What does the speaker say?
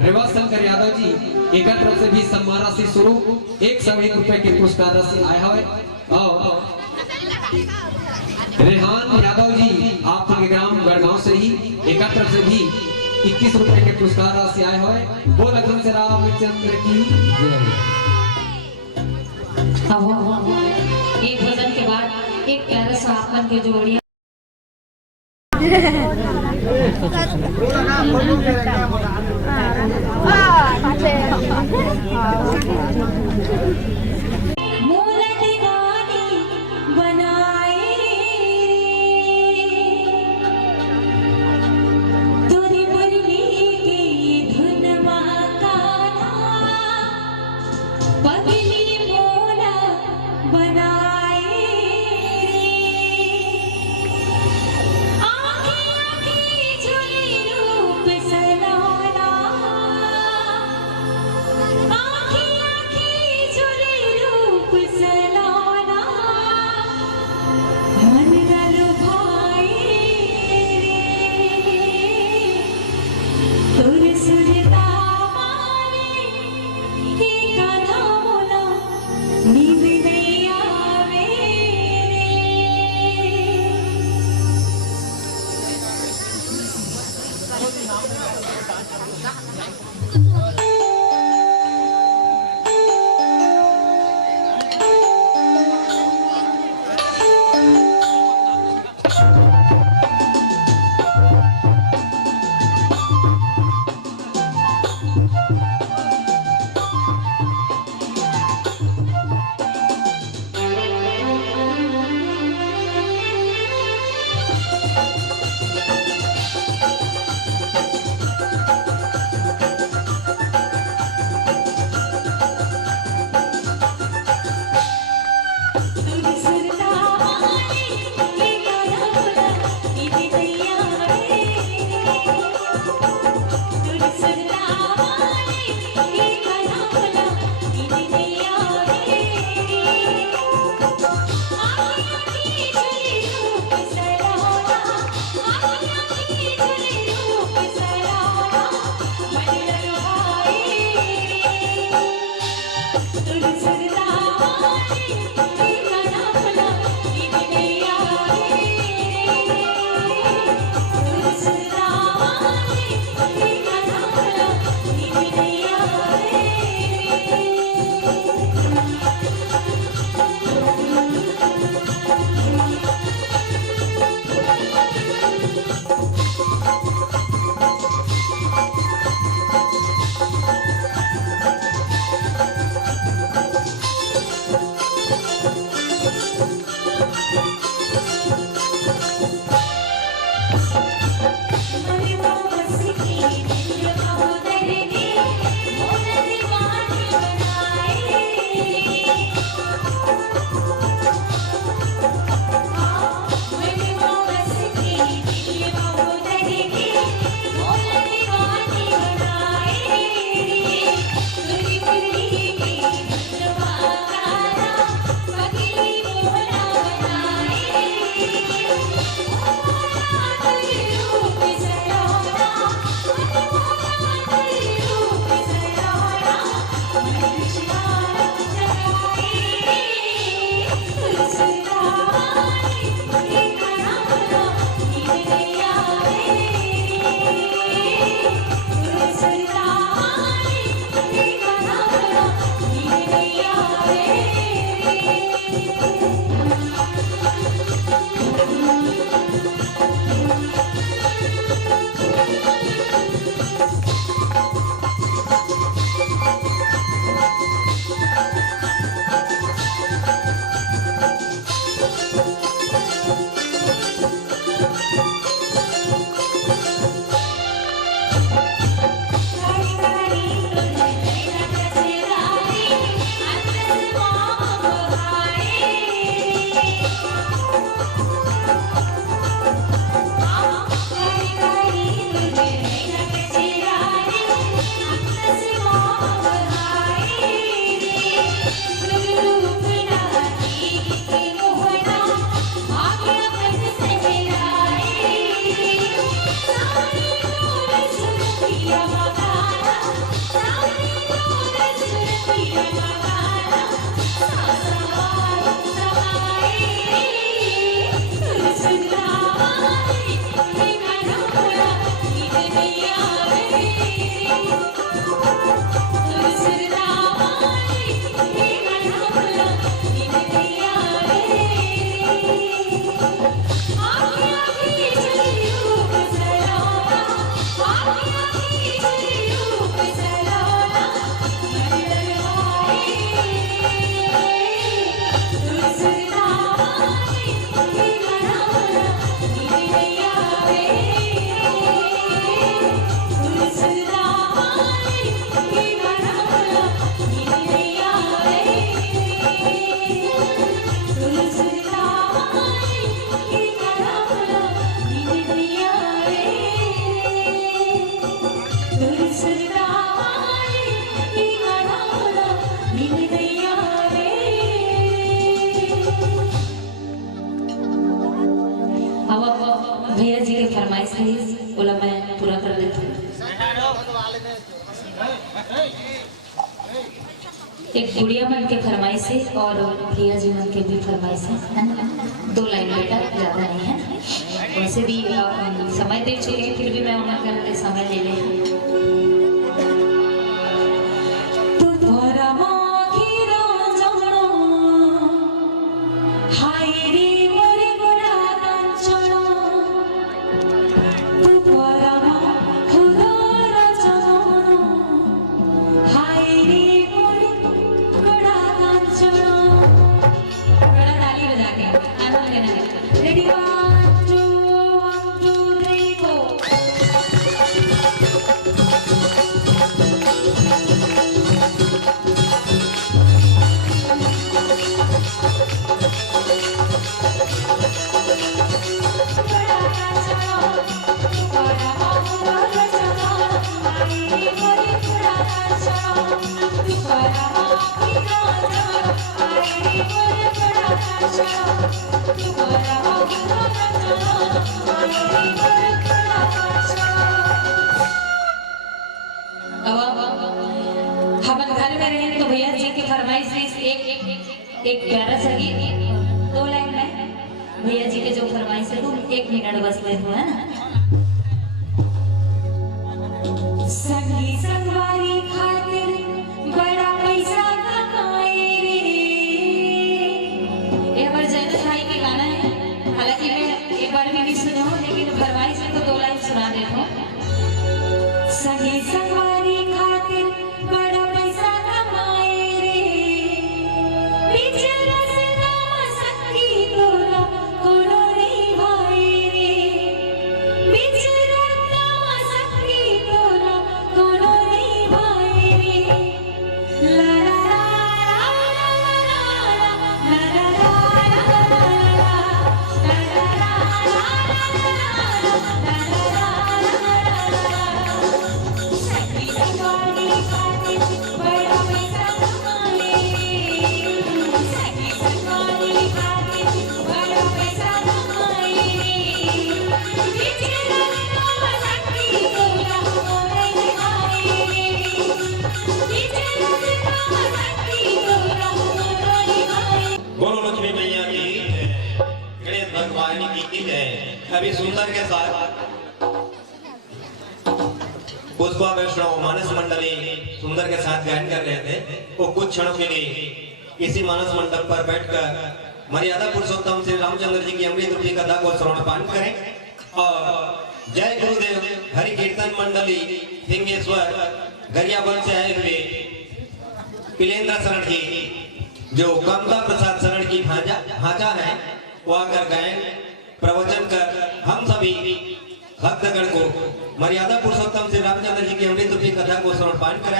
रेवा शंकर यादव जी एक तरफ से भी सम्मान राशि स्वरूप 101 रुपए के पुरस्कार राशि आया है। और रेहान यादव जी आपके ग्राम गढ़गांव से ही एक तरफ से भी 21 रुपए के पुरस्कार राशि आए हुए। बोल लखन से रामचंद्र की जय। एक भजन के बाद एक प्यारा सा आपन के जोड़िया भैया जी की फरमाइश है, बोला मैं पूरा कर देती हूँ। एक गुड़िया मन के फरमाइश है और भैया जी मन के भी फरमाइश है ना? 2 लाइन बेटा, ज्यादा नहीं है। वैसे भी समय दे चुके हैं, फिर भी मैं उम्र करके समय ले लें। हम घर में रहे तो भैया जी की फरमाइश से एक प्यारा सा गीत 2 लाइन में भैया जी के जो फरमाइश है, तुम 1 मिनट बस ले दो, है ना? संगी संगवारी खातिर बड़ा पैसा कमाए रे, ये हमारे जैन भाई के गाना है। हालांकि मैं एक बार भी नहीं सुने हो, लेकिन फरमाइश है तो 2 लाइन सुना देता हूँ। संगी संगवारी खातिर बड़ा पैसा कमाए रे, बीच रास्ता संगी तोरा कोनो नहीं भाई रे, बीच रास्ता संगी तोरा कोनो नहीं भाई रे। ला ला ला ला ला अभी सुंदर के साथ पुष्पा वैष्णव मानस मंडली सुंदर के साथ गायन कर रहे थे। वो कुछ क्षणों के लिए इसी मानस मंडप पर बैठकर मर्यादा पुरुषोत्तम श्री रामचंद्र जी की अमृत रूपी कथा को श्रवणपान करें और जय गुरुदेव हरि कीर्तन मंडली सिंहेश्वर गरियाबंद से आए हुए पिलेंद्र शरण की जो कमता प्रसाद शरण की भांजा है, वो आकर गायन प्रवचन कर हम सभी भक्तगण को मर्यादा पुरुषोत्तम श्री रामचंद्र जी की अमृत रूपी कथा को श्रवणपान कराएं।